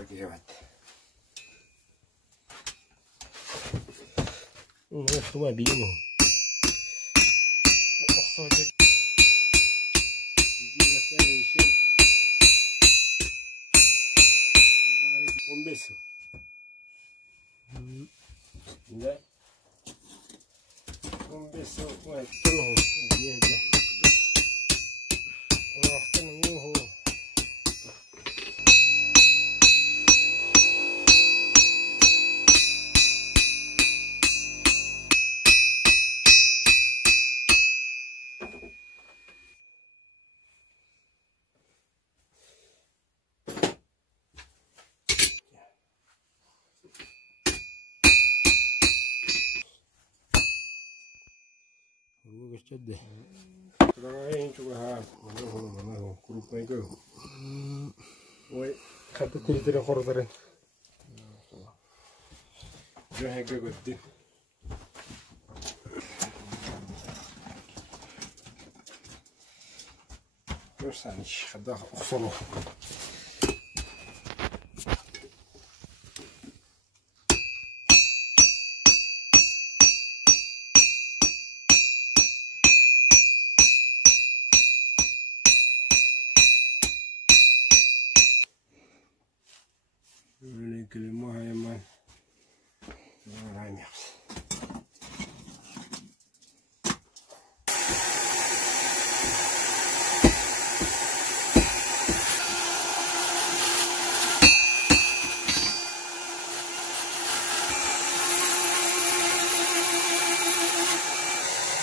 Kaikkivat. Cuma dia ni. Gira kare shi. Mabare kombeso. Nda. Kombeso kwa tuno dia dia. Waktu nunggu ho. Jadi. Terakhir coba mana grup itu. Oi, kata tidak korban. Jangan kegoti. Terus ani ada solo. Ini kelima halaman. Banyak.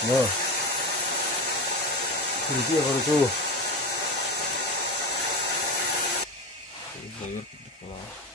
Nah, ini dia kalau tu. Bayar di kelas.